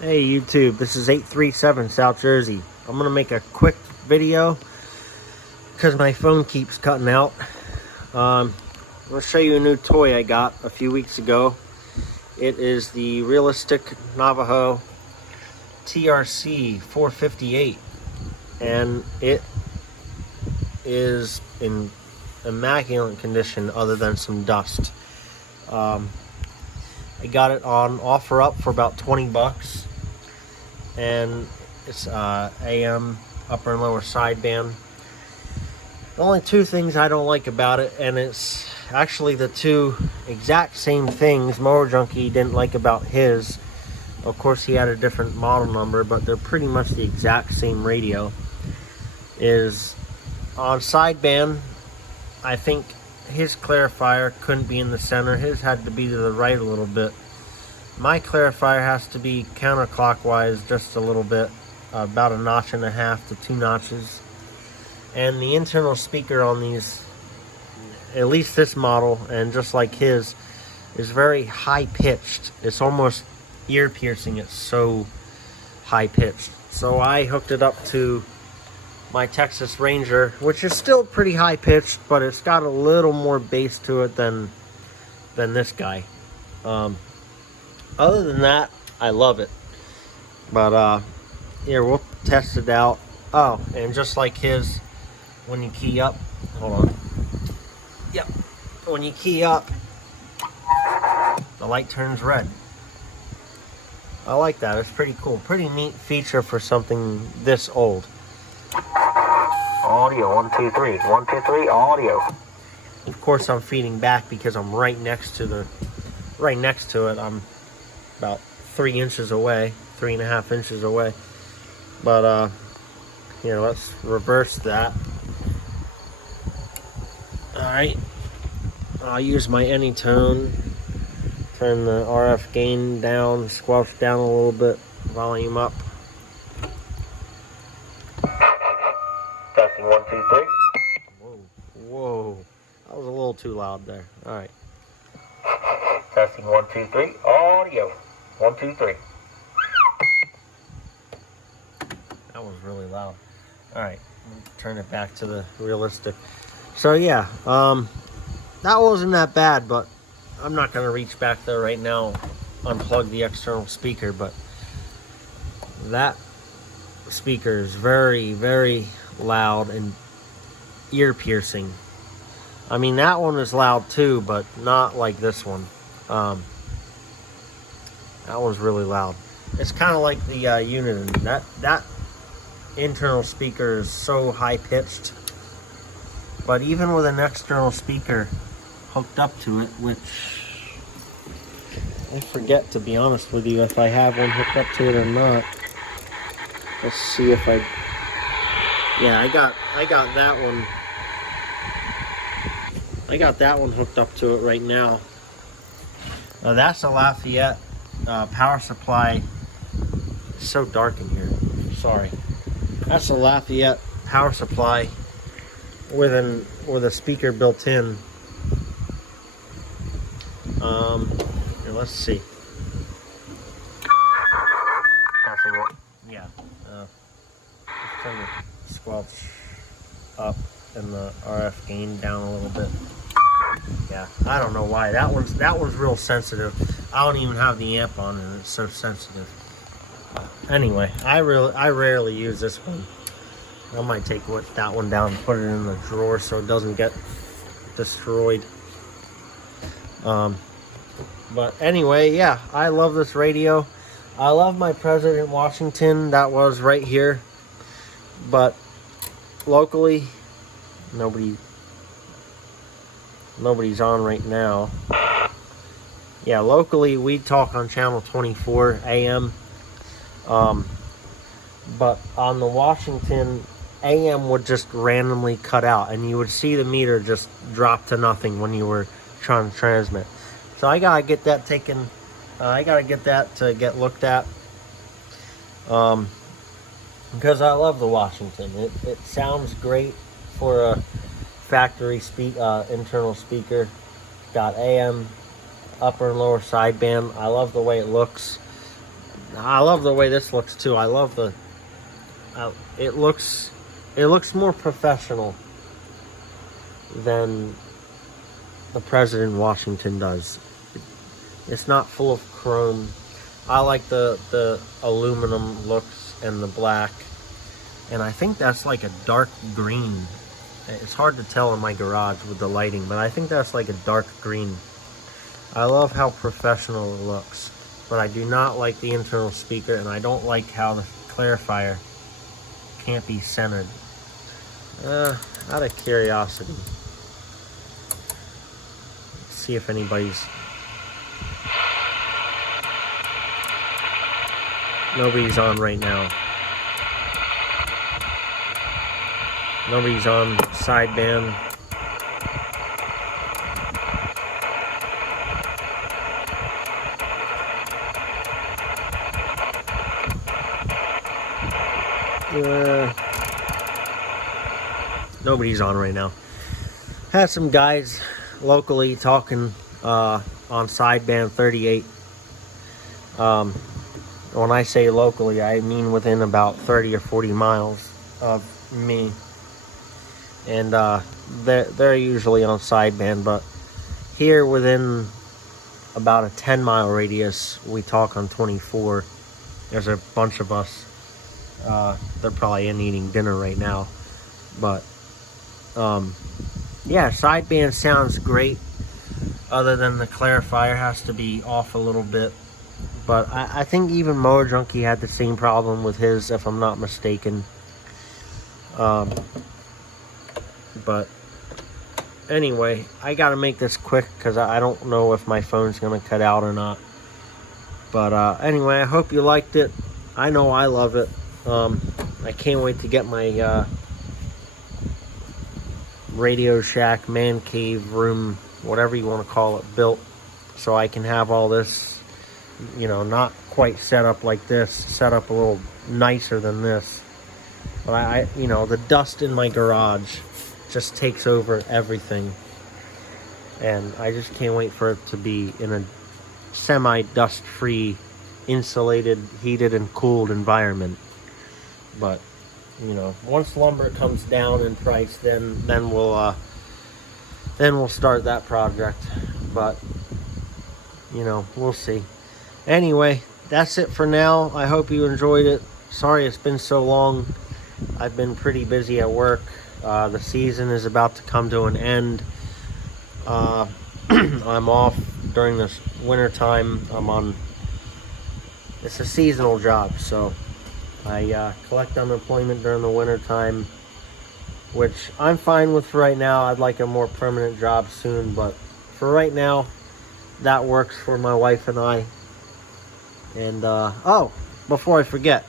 Hey YouTube, this is 837 South Jersey. I'm going to make a quick video because my phone keeps cutting out. I'm going to show you a new toy I got a few weeks ago. It is the Realistic Navajo trc-458, and it is in immaculate condition other than some dust. I got it on OfferUp for about 20 bucks. And it's AM upper and lower sideband. The only two things I don't like about it, and it's actually the two exact same things Mower Junkie didn't like about his. Of course, he had a different model number, but they're pretty much the exact same radio. Is on sideband, I think his clarifier couldn't be in the center. His had to be to the right a little bit. My clarifier has to be counterclockwise just a little bit, about 1.5 notches to 2 notches. And the internal speaker on these, at least this model, and just like his, is very high pitched. It's almost ear piercing, it's so high pitched. So I hooked it up to my Texas Ranger, which is still pretty high pitched, but it's got a little more bass to it than this guy. Other than that, I love it. But here, we'll test it out. Oh, and just like his, when you key up, hold on. Yep, when you key up, the light turns red. I like that. It's pretty cool. Pretty neat feature for something this old. Audio, 1, 2, 3. 1, 2, 3, audio. Of course, I'm feeding back because I'm right next to it. I'm about 3 inches away, 3.5 inches away. But here, let's reverse that. All right, I'll use my Anytone. Turn the RF gain down, squelch down a little bit, volume up. Testing 1, 2, 3. Whoa, that was a little too loud there. All right. Testing 1, 2, 3. Audio. 1, 2, 3. That was really loud. All right, turn it back to the Realistic. So yeah, that wasn't that bad, but I'm not gonna reach back there right now, unplug the external speaker. But that speaker is very, very loud and ear piercing. I mean, that one is loud too, but not like this one. That one's really loud. It's kind of like the Uniden. That internal speaker is so high pitched, but even with an external speaker hooked up to it, which I forget, to be honest with you, if I have one hooked up to it or not. Let's see if I. Yeah, I got that one. I got that one hooked up to it right now. That's a Lafayette power supply. It's so dark in here. Sorry. That's a Lafayette power supply with a speaker built in. Here, let's see. Yeah. Let's turn the squelch up and the RF gain down a little bit. Yeah, I don't know why. That one's real sensitive. I don't even have the amp on and it's so sensitive. Anyway, I rarely use this one. I might take that one down and put it in the drawer so it doesn't get destroyed. But anyway, yeah, I love this radio. I love my President Washington. That was right here. But locally, nobody's on right now. Yeah, locally we talk on channel 24 AM. But on the Washington, AM would just randomly cut out and you would see the meter just drop to nothing when you were trying to transmit. So I gotta get that taken. I gotta get that to get looked at. Because I love the Washington. It sounds great for a factory internal speaker. Got AM upper and lower sideband. I love the way it looks. I love the way this looks too. I love the. It looks more professional than the President Washington does. It's not full of chrome. I like the aluminum looks and the black, and I think that's like a dark green. It's hard to tell in my garage with the lighting, but I think that's like a dark green. I love how professional it looks, but I do not like the internal speaker, and I don't like how the clarifier can't be centered. Out of curiosity, let's see if nobody's on right now. Nobody's on sideband. Nobody's on right now. Had some guys locally talking on sideband 38. When I say locally, I mean within about 30 or 40 miles of me. And they're usually on sideband, but here within about a 10-mile radius, we talk on 24. There's a bunch of us. They're probably in eating dinner right now, but yeah, sideband sounds great, other than the clarifier has to be off a little bit. But I think even Mower Junkie had the same problem with his, if I'm not mistaken. But anyway, I gotta make this quick because I don't know if my phone's gonna cut out or not. But anyway, I hope you liked it. I know I love it. I can't wait to get my Radio Shack, man cave, room, whatever you want to call it, built, so I can have all this, not quite set up like this, set up a little nicer than this. But the dust in my garage just takes over everything, and I just can't wait for it to be in a semi-dust free, insulated, heated and cooled environment. But once lumber comes down in price, then we'll start that project. But we'll see. Anyway, that's it for now. I hope you enjoyed it. Sorry it's been so long. I've been pretty busy at work. The season is about to come to an end. I'm off during this winter time. It's a seasonal job, so I collect unemployment during the winter time, which I'm fine with for right now. I'd like a more permanent job soon, but for right now, that works for my wife and I. And before I forget,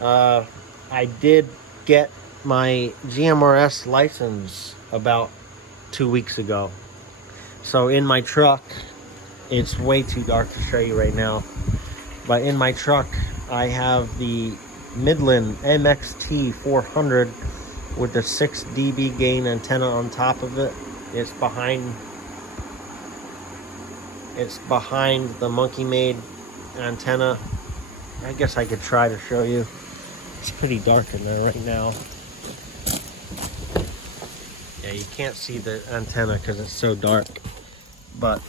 I did get my GMRS license about 2 weeks ago. So in my truck, it's way too dark to show you right now, but in my truck I have the Midland MXT 400 with the 6 dB gain antenna on top of it. It's behind the Monkey Made antenna. I guess I could try to show you. It's pretty dark in there right now. Yeah, you can't see the antenna because it's so dark, but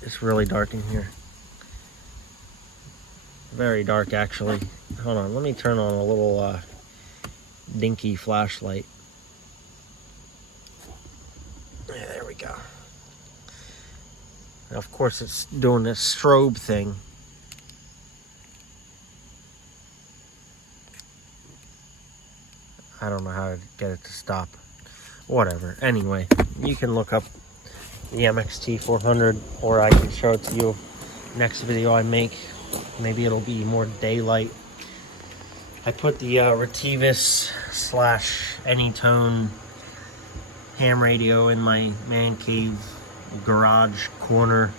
it's really dark in here. Very dark, actually. Hold on, let me turn on a little dinky flashlight. Yeah, there we go. Now, of course, it's doing this strobe thing. I don't know how to get it to stop. Whatever. Anyway, you can look up the MXT 400, or I can show it to you next video I make. Maybe it'll be more daylight. I put the Retevis / Anytone ham radio in my man cave garage corner.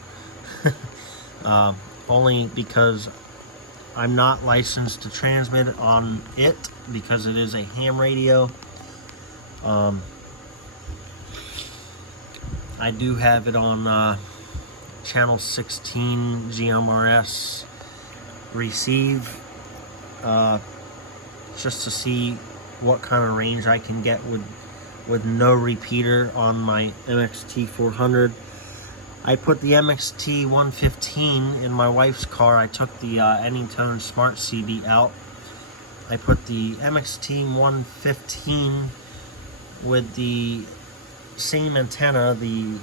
Only because I'm not licensed to transmit on it, because it is a ham radio. I do have it on channel 16 GMRS, receive, just to see what kind of range I can get with no repeater on my MXT 400. I put the MXT 115 in my wife's car. I took the Anytone Smart CB out. I put the MXT 115 with the same antenna, the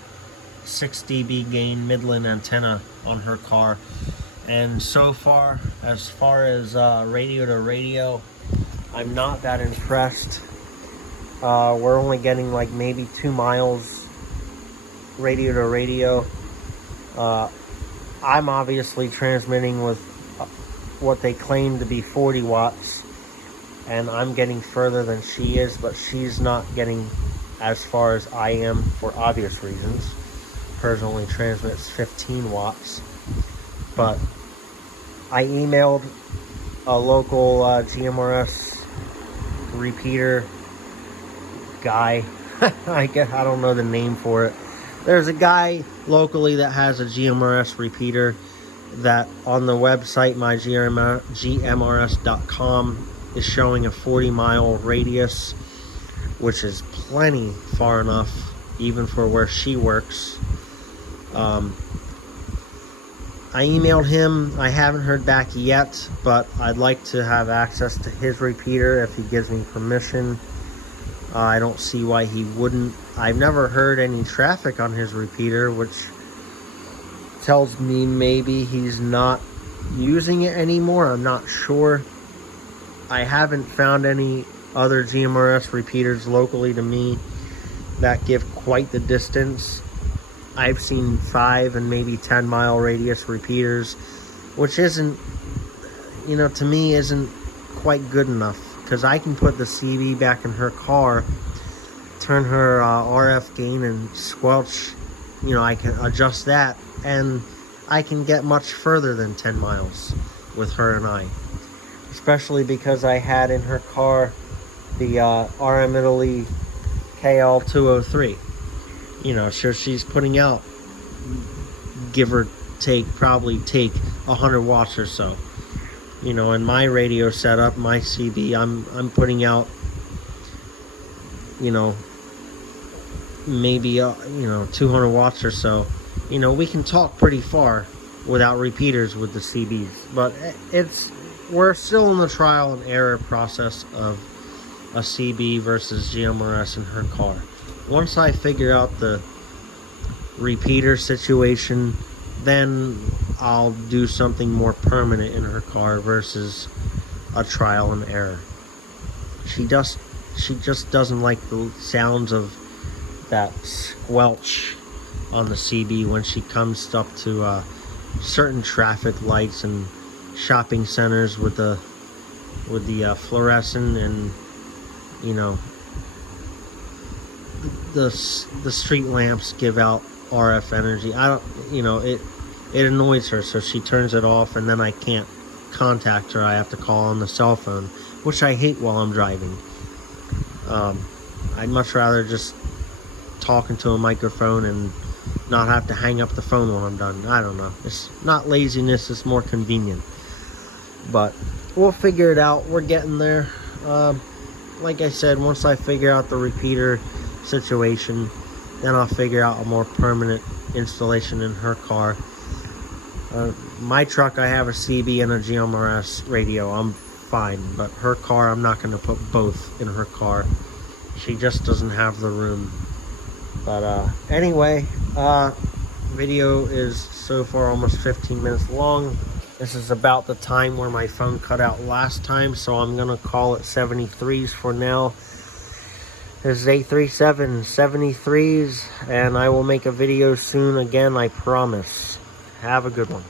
6 dB gain Midland antenna on her car. And so far as radio to radio, I'm not that impressed. We're only getting like maybe 2 miles radio to radio. I'm obviously transmitting with what they claim to be 40 watts, and I'm getting further than she is, but she's not getting as far as I am for obvious reasons. Hers only transmits 15 watts. But I emailed a local GMRS repeater guy. I don't know the name for it. There's a guy locally that has a GMRS repeater that on the website mygmrs.com is showing a 40-mile radius, which is plenty far enough even for where she works. I emailed him. I haven't heard back yet, but I'd like to have access to his repeater if he gives me permission. I don't see why he wouldn't. I've never heard any traffic on his repeater, which tells me maybe he's not using it anymore. I'm not sure. I haven't found any other GMRS repeaters locally to me that give quite the distance. I've seen 5 and maybe 10 mile radius repeaters, which isn't, to me isn't quite good enough, because I can put the CB back in her car, turn her RF gain and squelch, I can adjust that, and I can get much further than 10 miles with her and I. Especially because I had in her car the RM Italy KL203. So she's putting out, give or take, probably 100 watts or so. In my radio setup, my CB, I'm putting out, maybe 200 watts or so. We can talk pretty far without repeaters with the CBs, but we're still in the trial and error process of a CB versus GMRS in her car. Once I figure out the repeater situation, then I'll do something more permanent in her car versus a trial and error. She just doesn't like the sounds of that squelch on the CB when she comes up to certain traffic lights and shopping centers with the fluorescent and the street lamps give out RF energy. It annoys her, so she turns it off, and then I can't contact her. I have to call on the cell phone, which I hate while I'm driving. I'd much rather just talk into a microphone and not have to hang up the phone when I'm done. I don't know. It's not laziness, it's more convenient. But we'll figure it out. We're getting there. Like I said, once I figure out the repeater situation, then I'll figure out a more permanent installation in her car. My truck, I have a CB and a GMRS radio. I'm fine, but her car, I'm not going to put both in her car. She just doesn't have the room. But anyway, video is so far almost 15 minutes long. This is about the time where my phone cut out last time, so I'm going to call it 73s for now. This is 837 73s, and I will make a video soon again, I promise. Have a good one.